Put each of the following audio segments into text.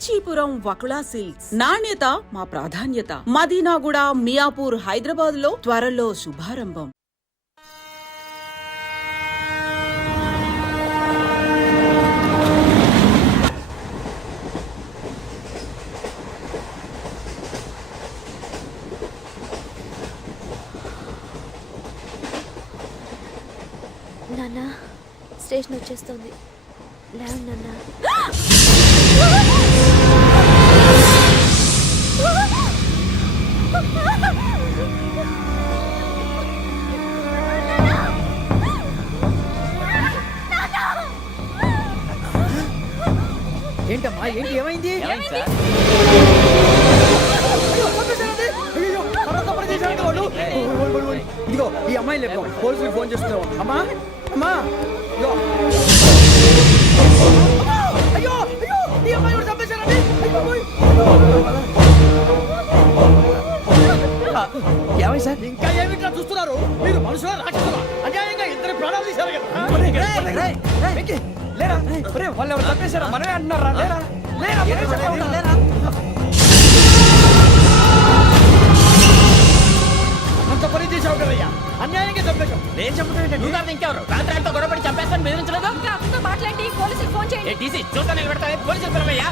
Kanchipuram Vakula silks. నాణ్యత మా ప్రాధాన్యత. మదీనాగూడ, మియాపూర్, హైదరాబాద్ లో త్వరలో శుభారంభం. నాన్న స్టేషన్ వచ్చేస్తుంది. లేవు నాన్న. ఏంటమ్మా ఏంటి ఏమైంది? ఇదిగో ఈ అమ్మాయి లేపు పోలీసులకు ఫోన్ చేస్తున్నావు. అమ్మా అమ్మా అయ్యో అయ్యో ఈ అమ్మాయి కూడా చంపేశారండి. ఏమై సార్ ఇంకా ఏమిట్లా చూస్తున్నారు మీరు? మనుషుల రాక్షసులా అన్యాయంగా ఇద్దరు ప్రాణాలు తీశారు కదా. లేరా వాళ్ళు ఎవరు చంపేశారా? మనమే అంటున్నారా? లేరా లేరా అంత పని చేసావు కదయ్యా, అన్యాయంగా చంపేశావు. నేను చంపుతాను ఇంకెవరు? రాత్రి గొడవపడి చంపేస్తాను బెదిరించలేదు. మాట్లాడి పోలీసులకు ఫోన్ చేయండి. టీసీ చూస్తా నిలబెడతా పోలీసులు పిలవయ్యా.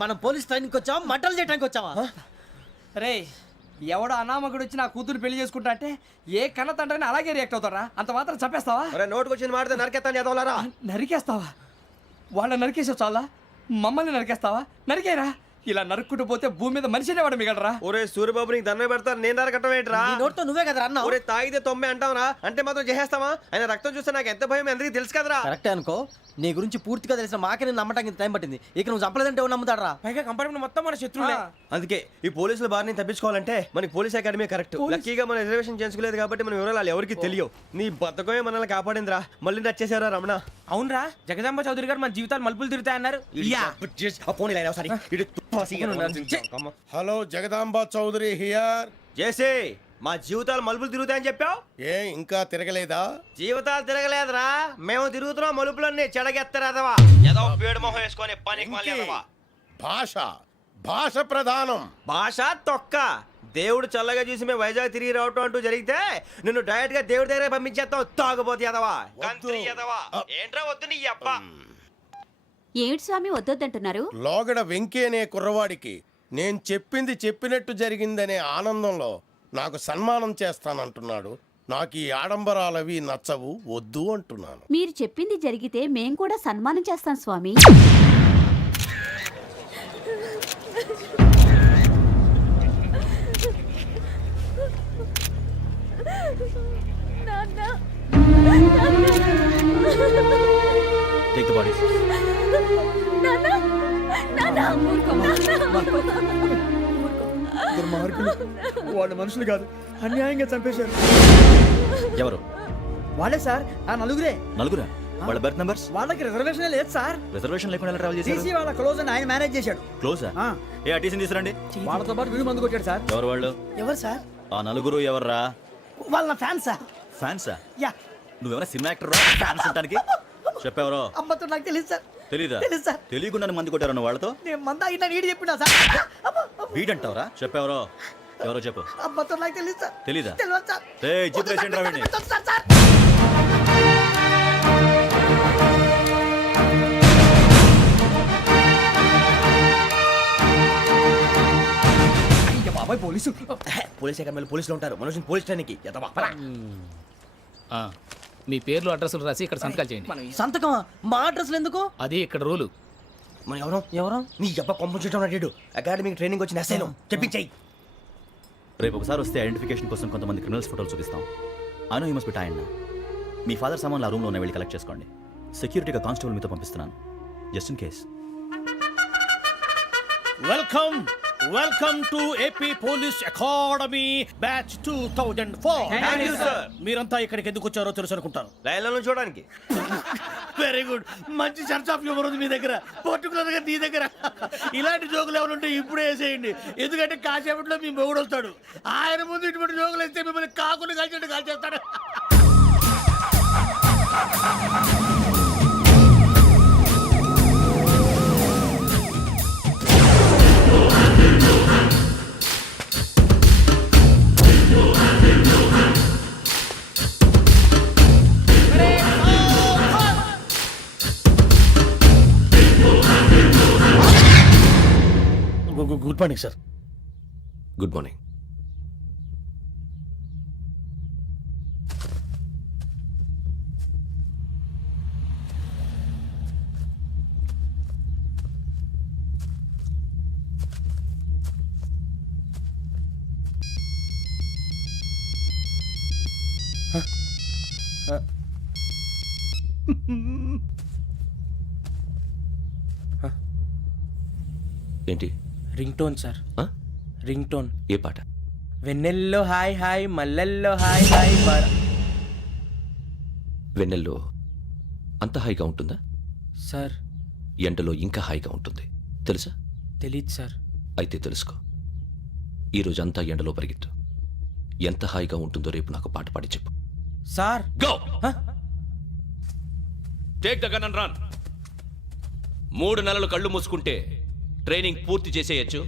మనం పోలీస్ ట్రైనింగ్కి వచ్చావా మటలు చేయడానికి వచ్చావా? రే ఎవడో అనామకుడు వచ్చి నా కూతురు పెళ్లి చేసుకుంటా అంటే ఏ కన్న తండ్రిని అలాగే రియాక్ట్ అవుతారా? అంత మాత్రం చంపేస్తావా? నోటుకు వచ్చింది మాడితే నరికెత్తాను చదవాలరా. నరికేస్తావా? వాళ్ళని నరికేసావు చాలా, మమ్మల్ని నరికేస్తావా? నరికేరా. ఇలా నరుక్కుంటూ పోతే భూమి మీద మనిషినే వాడు మిగలరా. ఒరే సూర్యబాబు నీకు దండ పెడతాను, నేను నరకటం ఏంట్రా? నోటితో నువ్వే కదా అన్నా. ఒరే తాగితే తొమ్మే అంటావురా, అంటే మాత్రం చేసేస్తావా? ఆయన రక్తం చూస్తే నాకు ఎంత భయం అందరికీ తెలుసు కదరా. కరెక్టే అనుకో, నీ గురించి పూర్తిగా తెలిసిన మాకే నేను నమ్మటానికి టైం పట్టింది. ఇక నువ్వు చంపలేదంటే ఎవరు నమ్ముతాడరా? పైగా కంపార్ట్మెంట్ మొత్తం మన శత్రువులే. అందుకే ఈ పోలీసుల బారిని తప్పించుకోవాలంటే మనకి పోలీస్ అకాడమీ కరెక్ట్. లక్కీగా మనం రిజర్వేషన్ చేసుకోలేదు కాబట్టి మన వివరాలు ఎవరికి తెలియవు. నీ బతకమే మనల్ని కాపాడిందిరా. మళ్ళీ నచ్చేసారా రమణ? అవునరా, జగదాంబ చౌదరి గారు మన జీవితాలు మలుపులు తిరుగుతాయన్నారు. Hello Jagadamba Chowdary here. జేసే మా జీవితాలు మలుపులు తిరుగుతాయని చెప్పావు, ఏ ఇంకా తిరగలేదా? జీవితాలు తిరగలేదురా, మేము తిరుగుతున్నాం మలుపులన్నీ. చెడగెత్తరాదవా ఏదో పేడు మొహం వేసుకొని పనికి మళ్ళీ భాష భాష ప్రధానం. భాష తొక్క. దేవుడు చల్లగా చూసి మేము వైజాగ్ తిరిగి రావటం అంటూ జరిగితే నిన్ను డైరెక్ట్ గా దేవుడి దగ్గర పంపించేస్తావు. తాగబోతు ఎదవా, గంత్రి ఎదవా. ఏంట్రా వద్దు నీ అబ్బా. ఏమిటి స్వామి వద్దంటున్నారు? లోగడ వెంకీ అనే కుర్రవాడికి నేను చెప్పింది చెప్పినట్టు జరిగిందనే ఆనందంలో నాకు సన్మానం చేస్తానంటున్నాడు. నాకు ఈ ఆడంబరాలవి నచ్చవు, వద్దు అంటున్నాను. మీరు చెప్పింది జరిగితే మేం కూడా సన్మానం చేస్తాం స్వామి. Take the bodies. వాళ్ళు మనుషులు కాదు, అన్యాయంగా చంపేశారు. ఎవరు? వాళ్ళే సార్, ఆ నలుగురే. నలుగురా? వాళ్ళ బర్త్ నంబర్స్? వాళ్ళకి రిజర్వేషన్ లేదు సార్. రిజర్వేషన్ లేకుండా ఎలా ట్రావెల్ చేశారు? టీసీ వాళ్ళ క్లోజ్ అని ఆయన మేనేజ్ చేశాడు. క్లోజా? ఏ ఆ టీసీని తీసురండి. వాళ్ళతో పాటు వీడు మందు కొట్టాడు సార్. ఎవరు వాళ్ళు? ఎవరు సార్? ఆ నలుగురు ఎవర్రా? వాళ్ళ ఫ్యాన్స్ సార్. ఫ్యాన్సా? యా. నువ్వెవరా సినిమా యాక్టర్ రా ఫ్యాన్స్ అంటానికి? చెప్పేవరో? అమ్మతో నాకు తెలియదు సార్. తెలీదా? తెలుసు సార్. తెలియకుండా మంది కొట్టారన్న వాళ్ళతో? నేను మంద అయినా నీడి చెప్పినా సార్. వీడంటావరా? చెప్పేవరో? ఎవరో చెప్పు. అమ్మతో నాకు తెలియదు సార్. తెలీదా? తెలియదు సార్. జీప్ రేషన్ రావండి. బాబాయ్ పోలీసు. పోలీస్ అకాడమీలో పోలీసులు ఉంటారు, మనుషులు పోలీస్ ట్రైనింగ్కి ఎదవా. మీ పేర్లు అడ్రస్లు రాసి ఇక్కడ సంతకాలు చేయండి. సంతకమా? మా అడ్రస్లు ఎందుకు? అది ఇక్కడ రూలు. మనం ఎవరు ఎవరు నీ అబ్బా పంపించడం అడిగాడు అకాడమిక్ ట్రైనింగ్ వచ్చిన అసైలం చెప్పించాయి. రేపు ఒకసారి వస్తే ఐడెంటిఫికేషన్ కోసం కొంతమంది క్రిమినల్స్ ఫోటోలు చూపిస్తాం. I know you must be tired now. Me father సామాన్లు ఆ రూమ్లో ఉన్న వెళ్ళి కలెక్ట్ చేసుకోండి. సెక్యూరిటీగా కానిస్టేబుల్ మీతో పంపిస్తున్నాను, just in case. Welcome to AP police academy batch 2004. మీరంతా ఇక్కడికి ఎందుకు వచ్చారో తెలుసు అనుకుంటాను. లైన్లో చూడడానికి. వెరీ గుడ్, మంచి సెన్స్ ఆఫ్ హ్యూమర్ ఉంది మీ దగ్గర, పర్టికులర్ గా నీ దగ్గర. ఇలాంటి జోకులు ఎవరు ఉంటే ఇప్పుడే వేసేయండి, ఎందుకంటే కాసేపట్లో మీ మొగుడు వస్తాడు. ఆయన ముందు ఇటువంటి జోకులు వేస్తే మిమ్మల్ని కాకులు కాల్చేట్టు కాల్చేస్తాడు. Good morning sir. Good morning. ఏంటి ring tone sir, ring tone. ఏ పాట? వెన్నెల్లో హాయ్ హాయ్ మల్లెల్లో హాయ్ హాయ్ వెన్నెల్లో అంత హాయిగా ఉంటుందా? సార్ ఎండలో ఇంకా హాయిగా ఉంటుంది తెలుసా? తెలీదు సార్. అయితే తెలుసుకో, ఈరోజు అంతా ఎండలో పరిగెత్తు. ఎంత హాయిగా ఉంటుందో రేపు నాకు పాట పాడి చెప్పు. Sir go take the gun and run. 3 నెలలు కళ్ళు మూసుకుంటే ట్రైనింగ్ పూర్తి చేసేయచ్చు,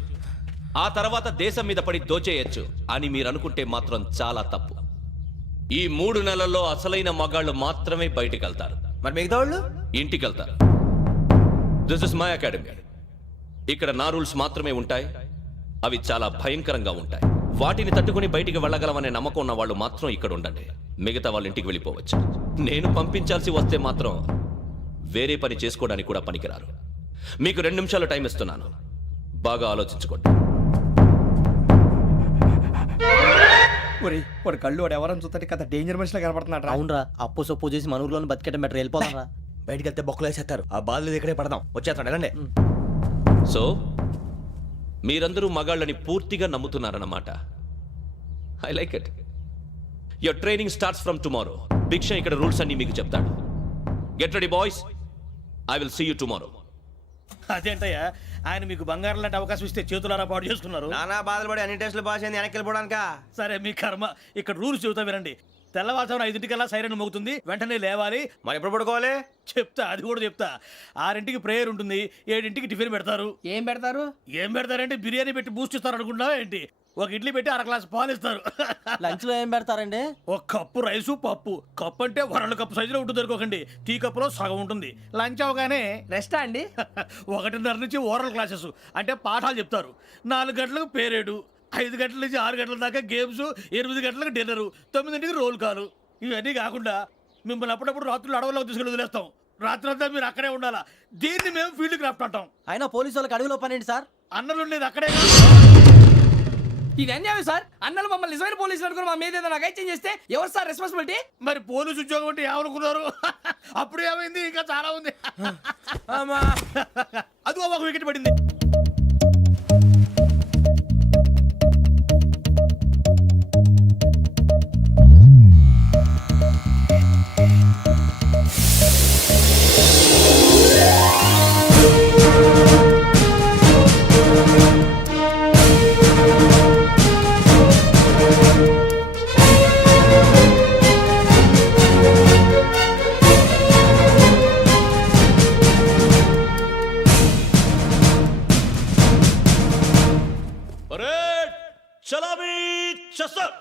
ఆ తర్వాత దేశం మీద పడి దోచేయచ్చు అని మీరు అనుకుంటే మాత్రం చాలా తప్పు. ఈ 3 నెలల్లో అసలైన మగాళ్ళు మాత్రమే బయటికి వెళ్తారు. మరి మిగతా వాళ్ళు ఇంటికి వెళ్తారు. This is my academy. ఇక్కడ నా రూల్స్ మాత్రమే ఉంటాయి, అవి చాలా భయంకరంగా ఉంటాయి. వాటిని తట్టుకుని బయటికి వెళ్ళగలమనే నమ్మకం ఉన్న వాళ్ళు మాత్రం ఇక్కడ ఉండండి, మిగతా వాళ్ళు ఇంటికి వెళ్ళిపోవచ్చు. నేను పంపించాల్సి వస్తే మాత్రం వేరే పని చేసుకోవడానికి కూడా పనికిరారు. మీకు 2 నిమిషాలు టైం ఇస్తున్నాను, బాగా ఆలోచించుకోండి. వాడు కళ్ళు వాడు ఎవరని చూస్తే కదా డేంజర్ మనిషిలో కనపడుతున్నాడు. అవునరా, అప్పు సొప్పు చేసి మన ఊర్లో బతికేయడం బెటర్. వెళ్ళిపోతారా? బయటికి వెళ్తే బొక్కలు వేసేస్తారు. ఆ బాధలు ఇక్కడే పడదాం. వచ్చేస్తాడు వెళ్ళండి. సో మీరందరూ మగాళ్ళని పూర్తిగా నమ్ముతున్నారన్నమాట. I like it. Your training starts from tomorrow. Bhiksha ఇక్కడ రూల్స్ అన్ని మీకు చెప్తాడు. Get ready boys, I will see you tomorrow. అదేంటయ్యా, ఆయన మీకు బంగారం లాంటి అవకాశం ఇస్తే చేతులారా పాటు చేసుకున్నారు. నానా బాధలు పడి అన్ని టెస్టులు పాస్ అయింది, వెనక్కి వెళ్ళిపోవడానికా? సరే మీ కర్మ. ఇక్కడ రూల్స్ చెబుతా వినండి. తెల్లవారుజామున 5 సైరన్ మోగుతుంది, వెంటనే లేవాలి. మరి ఎప్పుడు పడుకోవాలి? చెప్తా, అది కూడా చెప్తా. 6 ప్రేయర్ ఉంటుంది, 7 టిఫిన్ పెడతారు. ఏం పెడతారు? ఏం పెడతారంటే బిర్యానీ పెట్టి బూస్ట్ ఇస్తారు అనుకుంటున్నావా ఏంటి? ఒక ఇడ్లీ పెట్టి 1 గ్లాస్ పాలు ఇస్తారు. లంచ్ లో ఏం పెడతారండి? ఒక కప్పు రైసు పప్పు. కప్పు అంటే 1 కప్పు సైజులో ఉంటుంది అనుకోకండి, టీ కప్పులో సగం ఉంటుంది. లంచ్ అవగానే రెస్టా అండి? 1:30 నుంచి ఓరల్ క్లాసెస్ అంటే పాఠాలు చెప్తారు. 4 గంటలకు పేరేడు, 5 గంటల నుంచి 6 గంటల దాకా గేమ్స్, 8 గంటలకు డిన్నరు, 9ంటికి రోల్ కాలు. ఇవన్నీ కాకుండా మిమ్మల్ని అప్పుడప్పుడు రాత్రులు అడవుల్లో తీసుకెళ్ళి వదిలేస్తాం. రాత్రంతా మీరు అక్కడే ఉండాలా. దీన్ని మేము ఫీల్డ్ క్రాఫ్ట్ అంటాం. అయినా పోలీసు వాళ్ళకి అడవిలో పని ఏంటి సార్? అన్నలు ఉండేది అక్కడే. ఇది అన్యాయం సార్. అన్నలు మమ్మల్ని నిజమైన పోలీసులు అనుకుని మా మీద ఏదైనా చేంజ్ చేస్తే ఎవరు సార్ రెస్పాన్సిబిలిటీ? మరి పోలీసు ఉద్యోగం అంటే ఏమనుకున్నారు? అప్పుడు ఏమైంది, ఇంకా చాలా ఉంది. అది ఒక వికెట్ పడింది. చలామీ చసర్.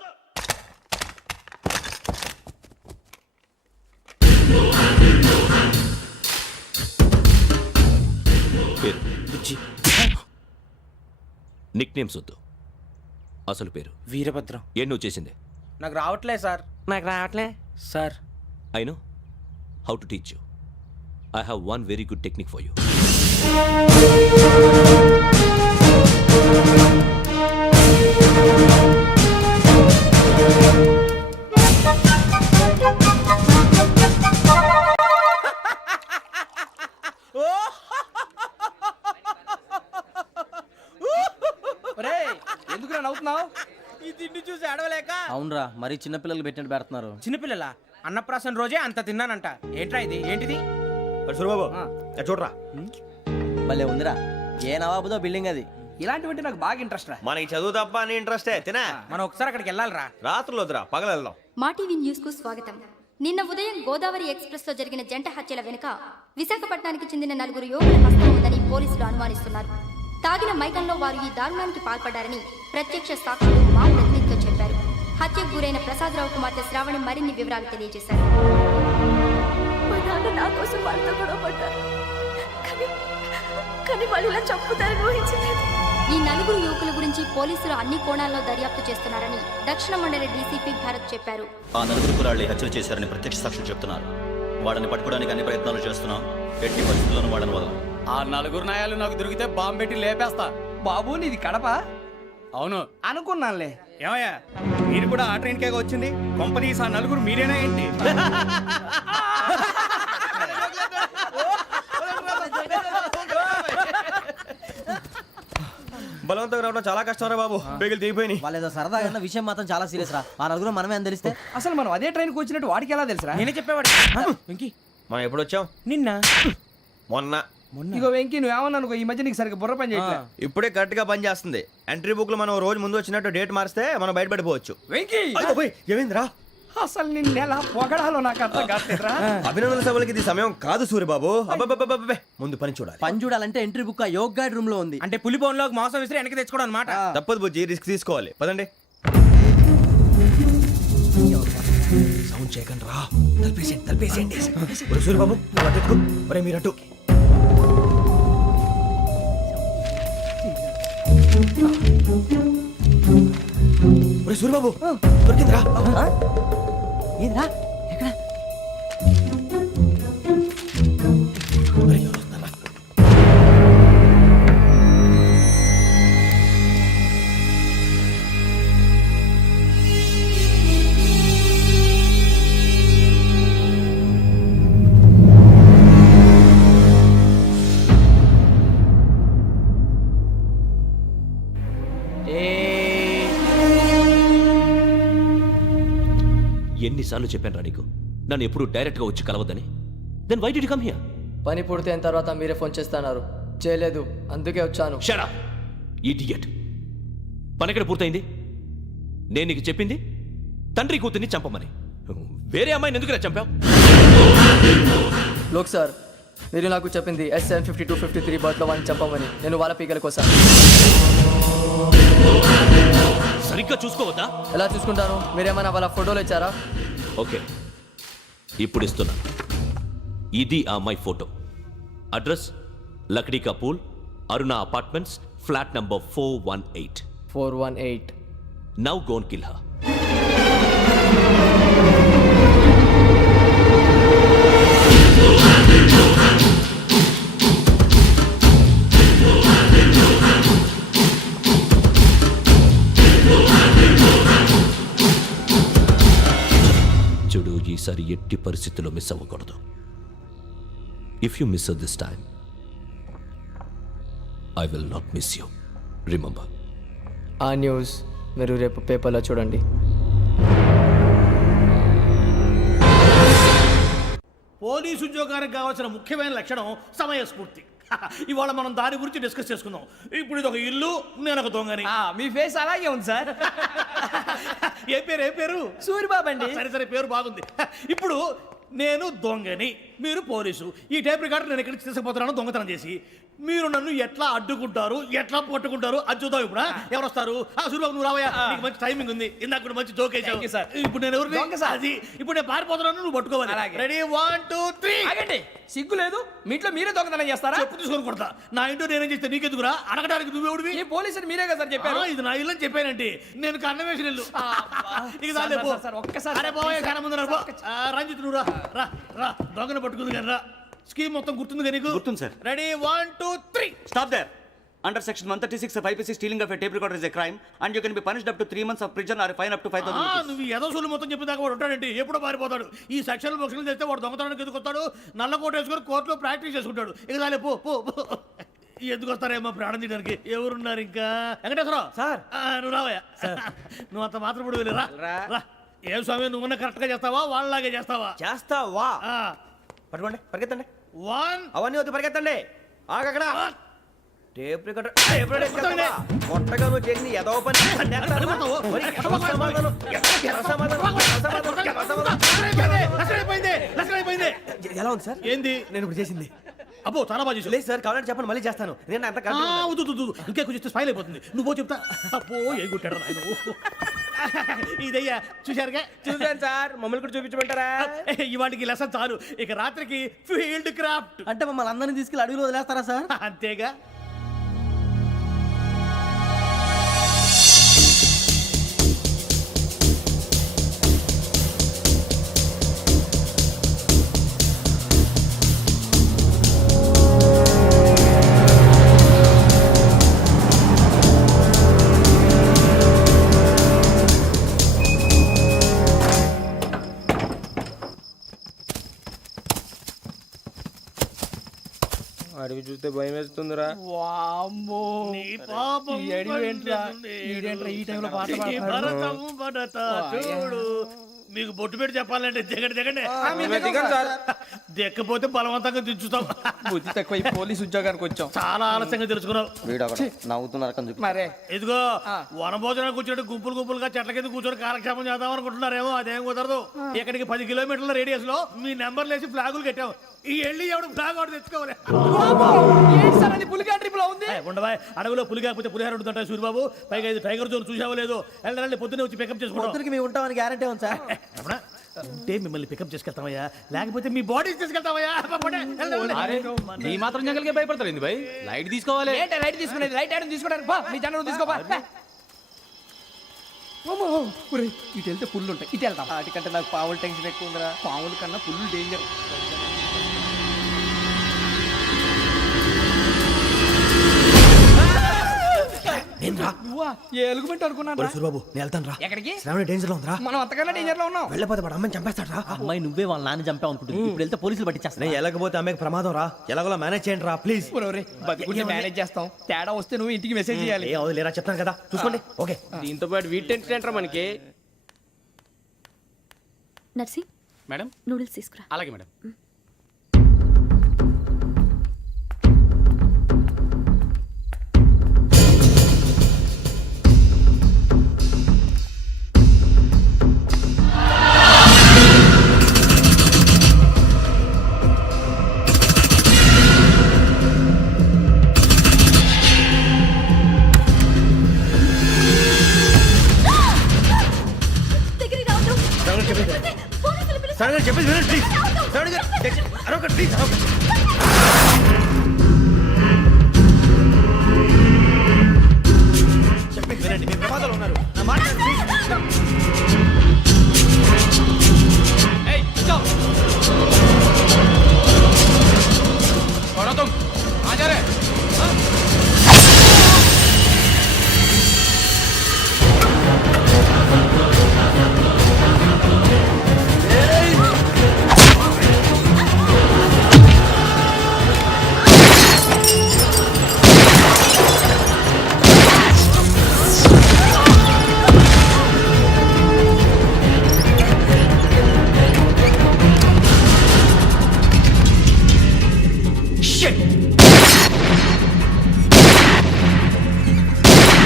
పేరు నిక్ నేమ్స్ వద్దు, అసలు పేరు. వీరభద్రం. ఏం నువ్వు చేసింది? నాకు రావట్లే సార్. నాకు రావట్లే sir. I know how to teach you. I have 1 very good technique for you. ఎందుకు నవ్వుతున్నావు? ఈ తిండి చూసి అడవలేక. అవునరా, మరి చిన్నపిల్లలు పెట్టినట్టు పెడుతున్నారు. చిన్నపిల్లల అన్నప్రాసన రోజే అంత తిన్నానంట. ఏంట్రా ఇది? ఏంటిది? సూరిబాబు చూడరా, భలే ఉందిరా. ఏ నవాబుదో బిల్డింగ్ అది. ఇలాంటివంటే నాకు బాగా ఇంట్రెస్ట్ రా. మనకి చదువు తప్ప అని ఇంట్రెస్టే తినా. మనం ఒకసారి అక్కడికి వెళ్ళాలిరా. రాత్రులు వద్దురా, పగలు వెళ్దాం. మా టీవీ న్యూస్ కు స్వాగతం. నిన్న ఉదయం గోదావరి ఎక్స్ప్రెస్ లో జరిగిన జంట హత్యల వెనుక విశాఖపట్నానికి చెందిన 4 యువకుల హస్తం ఉందని పోలీసులు అనుమానిస్తున్నారు. తాగిన మైకంలో వారు ఈ దారుణానికి పాల్పడ్డారని ప్రత్యక్ష సాక్షులు మా ప్రతినిధితో చెప్పారు. హత్యకు గురైన ప్రసాదరావు కుమార్తె శ్రావణి మరిన్ని వివరాలు తెలియజేశారు. మా నాన్న నా కోసం వాళ్ళతో గొడవ పడ్డారు. కానీ వాళ్ళు ఇలా చంపుతారని ఊహించలేదు. ఈ 4 యువకుల గురించి పోలీసులు అన్ని కోణాల్లో దర్యాప్తు చేస్తున్నారని దక్షిణ మండలి డీసీపీ భరత్ చెప్పారు. ఆ 4 కుర్రాళ్ళు హత్యలు చేశారని ప్రత్యక్ష సాక్షులు చెప్తున్నారు. వాళ్ళని పట్టుకోవడానికి అన్ని ప్రయత్నాలు చేస్తున్నాం. ఎట్టి పరిస్థితుల్లోనూ వాళ్ళని వదలం. ఆ 4 నాయాలు నాకు దొరికితే బాంబు పెట్టి లేపేస్తా. బాబు నీది కడప? అవును అనుకున్నానులే. ఏమయ్యా, మీరు కూడా ఆ ట్రైన్ కేగా వచ్చింది? కొంపదీసి ఆ 4 మీరేనా ఏంటి? బలవంతంగా రావడం చాలా కష్టం రా బాబు. బేగులు దిగిపోయినాయి. వాళ్ళు ఏదో సరదాగా అన్న విషయం మాత్రం చాలా సీరియస్ రా. ఆ 4 మనమే అని తెలిస్తే అసలు మనం అదే ట్రైన్కి వచ్చినట్టు వాడికి ఎలా తెలుసురా? నేనే చెప్పేవాడు. వెంకీ మనం ఎప్పుడు వచ్చాం? నిన్న మొన్న. ఇగో వెంకీ నువ్వేమన్నా అనుకో, ఈ మధ్య నీకు సరిగ్గా బుర్ర పని చేయట్లేదు. ఇప్పుడే కరెక్ట్ గా పని చేస్తుంది. ఎంట్రీ బుక్ లో మనం రోజు ముందు వచ్చినట్టు డేట్ మారిస్తే మనం బయటపడిపోవచ్చు. వెంకీ ఏమైందిరా? అసలు నిన్న ఎలా పొగడాలో నాకు అర్థం కాట్లేదురా. అభినందన సభలకి ఇది సమయం కాదు సూరిబాబు. అబ్బబ్బబ్బబ్బబ్బే, ముందు పని చూడాలి. పని చూడాలంటే ఎంట్రీ బుక్ ఆ యోగ్ గైడ్ రూమ్ లో ఉంది. అంటే పులి బోన్లోకి మాంసం విసిరి వెనక్కి తెచ్చుకోవడం అనమాట. తప్పదు బుజ్జి, రిస్క్ తీసుకోవాలి. పదండి. సౌండ్ చేయకండి రా. తలపేసేయండి. ఒరే సూరిబాబు, నువ్వు అటు ఎత్తుకో. ఒరే మీరు అటు. ఒరే సూరిబాబు, దొరికిందిరా. ఏంద్రా ఎక్కడ? ఒరే, ఎవరు వస్తున్నారా? ఎన్నిసార్లు చెప్పాను రా నీకు, నన్ను ఎప్పుడు డైరెక్ట్గా వచ్చి కలవద్దని? Then why did you come here? పని పూర్తయిన తర్వాత మీరే ఫోన్ చేస్తున్నారు. చేయలేదు, అందుకే వచ్చాను. Shut up idiot. పని ఎక్కడ పూర్తయింది? నేను నీకు చెప్పింది తండ్రి కూతుర్ని చంపమని. వేరే అమ్మాయిని ఎందుకు చంపావు? లోక్ సార్, మీరు నాకు చెప్పింది SN5253 బర్త్లో వాడిని చంపమని. నేను వాళ్ళ పీకల కోసం. సరిగ్గా చూసుకోవద్దా? ఎలా చూసుకుంటాను? మీరేమైనా వాళ్ళ ఫోటోలు ఇచ్చారా? ఓకే, ఇప్పుడు ఇస్తున్నా. ఇది ఆ అమ్మాయి ఫోటో. అడ్రస్ లక్డీ కా pool, Aruna apartments, flat number 418. 418. Now go and kill her. చూడు, ఈసారి ఎట్టి పరిస్థితుల్లో మిస్ అవ్వకూడదు. If you miss this time, I will not miss you. Remember. ఆ న్యూస్ మీరు రేపు పేపర్లో చూడండి. పోలీసు ఉద్యోగానికి కావాల్సిన ముఖ్యమైన లక్షణం సమయస్ఫూర్తి. ఇవాళ మనం దాని గురించి డిస్కస్ చేసుకుందాం. ఇప్పుడు ఇది ఒక ఇల్లు, నేను ఒక దొంగని. మీ ఫేస్ అలాగే ఉంది సార్. ఏ పేరు? సూరిబాబు అండి. సరే, పేరు బాగుంది. ఇప్పుడు నేను దొంగని, మీరు పోలీసు. ఈ టైప్ రికార్డు నేను ఎక్కడికి తీసుకుపోతున్నాను దొంగతనం చేసి. మీరు నన్ను ఎట్లా అడ్డుకుంటారు, ఎట్లా పట్టుకుంటారు అది చూద్దాం. ఇప్పుడు ఎవరు వస్తారు? సూరిబాబు నువ్వు రావయ్యా, నీకు మంచి టైమింగ్ ఉంది. ఇందాక కూడా మంచి జోక్ వేసావు సార్. ఇప్పుడు నేను ఎవరు? అది ఇప్పుడు నేను పారిపోతున్నాను, నువ్వు పట్టుకోవాలి. రెడీ, 1 2 3. ఆగండి, సిగ్గు లేదు? మీ ఇంట్లో మీరే దొంగతనం చేస్తారా? చెప్పు తీసుకొని కొడతా. నా ఇంట్లో నేనేం చేస్తే నీకెందుకురా? అడగడానికి నువ్వెవడివి? ఈ పోలీసులు మీరే కదా సార్ చెప్పారు. ఇది నా ఇల్లు అని చెప్పానండి. నేను కన్న వేసిన ఇల్లు. ఇక చాలే పో. సార్, ఒక్కసారి అరే బావయ్య, కన్న ముందు రంజిత్ నువ్వు రా. దొంగను పట్టుకుంది కానీ రా. స్కీమ్ మొత్తం గుర్తుంది నీకు? గుర్తుంది, sir. Ready 1 2 3. Stop there. Under section 136 of IPC, stealing of a tape recorder is a crime and you can be punished up to 3 months of prison or a fine up to 5,000 rupees. నువ్వు ఏదో సొల్లు మొత్తం చెప్పిన దాకా వాడు ఉంటాడండి, ఎప్పుడో పారిపోతాడు. ఈ సెక్షన్ బుక్స్లు చేస్తే వాడు దొంగతనానికి ఎందుకు వస్తాడు? నల్ల కోట వేసుకొని కోర్టులో ప్రాక్టీస్ చేసుకుంటాడు. ఇక చాలే పో పో పో. ఎందుకు వస్తారేమో ప్రాణం తీయడానికి? ఎవరున్నారు ఇంకా? వెంకటేశ్వరరావు సార్. నువ్వు రావయ్యా. నువ్వు అంత మాత్రం ఇప్పుడు వెళ్ళి రా. ఏం స్వామి, నువ్వన్నా కరెక్ట్ గా చేస్తావా వాళ్ళలాగే చేస్తావా? చేస్తావా? ఆ, పట్టుకోండి, పరిగెత్తండి. 1 అవన్నీ వద్దు, పరిగెత్తండి. ఆగక్కడ టేప్ రికార్డర్ పట్టుకోండి. కొత్తగా నువ్వు చేసిన ఏదో పని అడుగుతావు. మరి ఎవరు సమాధానం? ఎవరు సమాధానం? లక్షణమైపోయింది. ఎలా ఉంది సార్? ఏంది? నేను ఇప్పుడు చేసింది. అబ్బో చాలా బాగా చేసావు. లేదు సార్, కావాలంటే చెప్పండి, మళ్ళీ చేస్తాను. నేను అంత వద్దు ఇంకే కొంచెం స్మైల్ అయిపోతుంది. నువ్వు చెప్తా. అబ్బో ఏ గుట్టాడు నాయన. ఇదయ్యా చూశారుగా? చూసాను సార్, మమ్మల్ని కూడా చూపించమంటారా? ఇవాటికి లెసన్ చాలు. ఇక రాత్రికి ఫీల్డ్ క్రాఫ్ట్. అంటే మమ్మల్ని అందరినీ తీసుకెళ్ళి అడుగులో వదిలేస్తారా సార్? అంతేగా. అడిగి చూస్తే భయం వేస్తుందిరా. నీ పాపం ఈ టైంలో పాట ఈ భరతం భరత చూడు. మీకు బొట్టు పెట్టి చెప్పాలంటే దిగండి. దిక్కపోతే బలవంతంగా దించుతాం. బుద్ధి తక్కువ, ఈ పోలీస్ ఉద్యోగానికి వచ్చాం. చాలా ఆలస్యంగా తెలుసుకున్నావు. నవ్వుతున్నారు కని మరే ఇదిగో వనభోజనం కూర్చొని గుంపులుగా చెట్ల కింద కూర్చొని కాలక్షేపం చేద్దాం అనుకుంటున్నారేమో. అదేం కుదరదు. ఇక్కడికి 10 కిలోమీటర్ల రేడియస్ లో మీ నెంబర్లు వేసి ఫ్లాగులు కట్టాం. ఈ వెళ్ళి ఎవడు ఫ్లాగ్ ఒకటి తెచ్చుకోవాలి. పులిగా ట్రిప్ లో ఉంది. ఉండవా, అడవిలో పులి కాకపోతే పులిహార ఉంటుంటాయి సూరిబాబు. పైగా ఇది టైగర్ జోన్ చూసావో లేదో. వెళ్ళండి, పొద్దున్నే వచ్చి పికప్ చేసుకుంటాం. పొద్దునకి మేము ఉంటామని గ్యారంటీ ఉంది సార్. ఉంటే మిమ్మల్ని పికప్ చేసుకెళ్తామయ్యా, లేకపోతే మీ బాడీ తీసుకెళ్తామయ్యా. ఈ మాత్రం జంగల్కే భయపడతారు భయ్. లైట్ తీసుకోవాలి. లైట్ తీసుకునేది, లైట్ ఐటమ్ తీసుకోవడానికి మీ జనరు తీసుకోవా. ఇటు వెళ్తే పుల్లు ఉంటాయి, ఇటు వెళ్తాం. వాటికంటే నాకు పావులు టెన్షన్ ఎక్కువ ఉందిరా. పాముల కన్నా పుల్లు డేంజర్. ఎలుగుబెట్టి అనుకున్నాను. సూరిబాబు నేను వెళ్తాను రా. ఎక్కడికి? శ్రావణి డేంజర్ లో ఉందిరా. మనం అంతకన్నా డేంజర్ లో ఉన్నాం. వెళ్ళపోతే వాడు అమ్మని చంపేస్తాడు రా. అమ్మాయి నువ్వే వాళ్ళ నాన్న చంపావు అనుకుంటుంది. ఇప్పుడు వెళ్తే పోలీసులు పట్టించేస్తా. నేను వెళ్ళకపోతే అమ్మకి ప్రమాదం రా. ఎలాగోలా మేనేజ్ చేయండి రా ప్లీజ్. బతుకుంటే మేనేజ్ చేస్తాం. తేడా వస్తే నువ్వు ఇంటికి మెసేజ్ చేయాలి. ఏ అవును లేరా, చెప్తాను కదా, చూసుకోండి. ఓకే. దీంతో పాటు వీటి టెన్షన్ ఏంట్రా మనకి. నర్సి మేడం నూడిల్స్ తీసుకురా. అలాగే మేడం. దగ్గరికి రావద్దు. శ్రావణి చెప్పేసి వినండి ప్లీజ్. శ్రావణి గారు, అరొక ప్లీజ్.